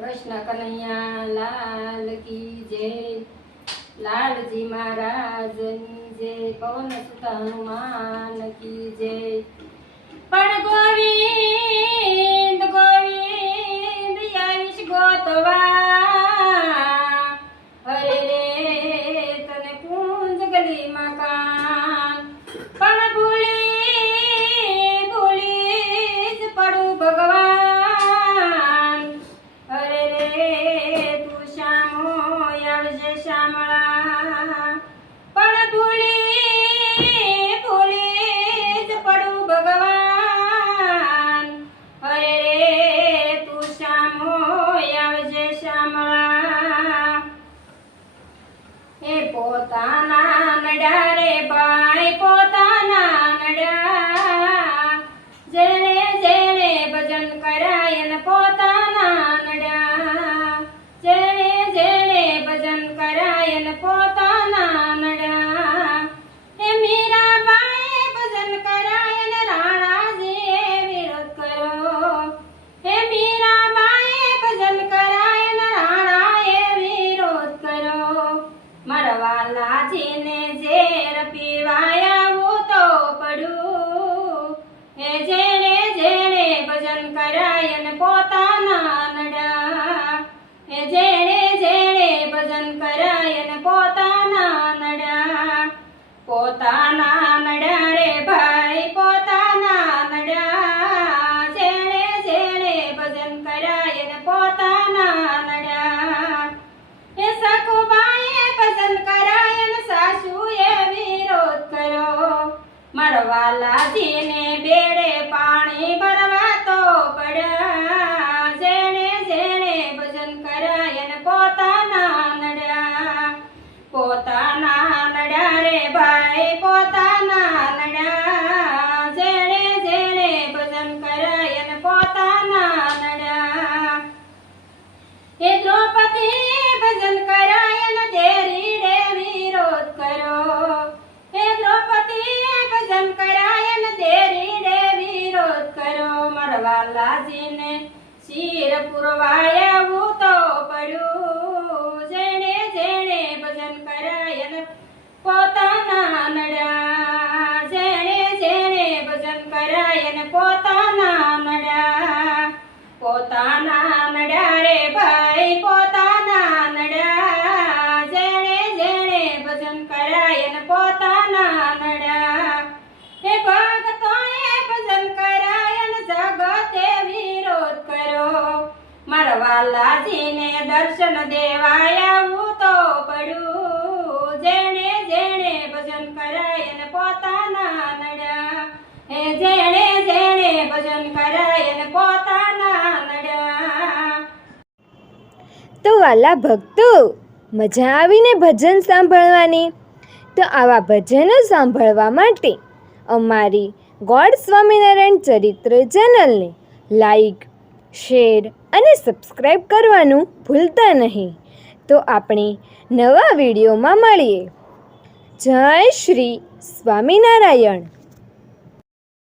कृष्ण कन्हैया लाल की जय। लालजी महाराजनी जय। पवन सुत हनुमान की जय। पण गोविंद गोविंद आयुष गोतवा अरे रे तने कुंज गली मकान पण भूली भूली ज पड़ू भगवान अरे रे तू श्यामो आवजे श्यामळा पण भूली भूली ज पड़ू भगवान अरे रे तू श्यामो आवजे श्यामळा हे पोताना नड्या रे बाय पोताना नड्या जेणे जेणे भजन करायन पोताना नड्या जेणे जेणे भजन करायन पोताना नड्या हे मीरा बाए भजन करायन राणाजी विरोध करो हे मीरा बाए भजन करायन राणाए विरोध करो मरवाला जीने जेर पीवाया वो तो पड़ू हे जेणे जेणे भजन करायन पोताना नड्या हे जेणे जेणे भजन करायन पोताना नड्या पोताना नड्या रे भाई पोताना नड्या जेणे जेणे भजन करायन पोताना नड्या हे सखुबाए भजन करायन सासुए विरोध करो मरवाला जीने बेड़े पानी भरवा तो पड़ा जेणे जेणे भजन करायन पोताना नड्या पोताना नड्या रे भाई पोताना नड्या जेणे जेणे भजन करायन पोताना नड्या हे द्रौपदी भजन करायन देरी रे विरोध करो हे द्रौपदी भजन करायन देरी रे विरोध करो मरवाला जीने शीर पुरवाया वो तो पड़ू जेणे जेणे भजन करायन पोताना नड्या जेणे जेणे भजन करायन पोताना नड्या पोताना नड्या रे भाई पोताना नड्या जेणे जेणे भजन करायन पोताना नड्या हे भगतोए भजन करायन जगते विरोध करो मरवाला जीने दर्शन देवाया वो तो पड़ू जेणे जेणे भजन करायन पोताना नड्या हे जेणे जेणे भजन करायन पोताना नड्या। તો વાલા ભક્તો, મજા આવીને ભજન સાંભળવાની? તો આવા ભજનો સાંભળવા માટે અમારી ગોડ સ્વામિનારાયણ ચરિત્ર ચેનલને લાઈક, શેર અને સબસ્ક્રાઈબ કરવાનું ભૂલતા નહીં. તો આપણે નવા વિડીયોમાં મળીએ. જય શ્રી સ્વામિનારાયણ.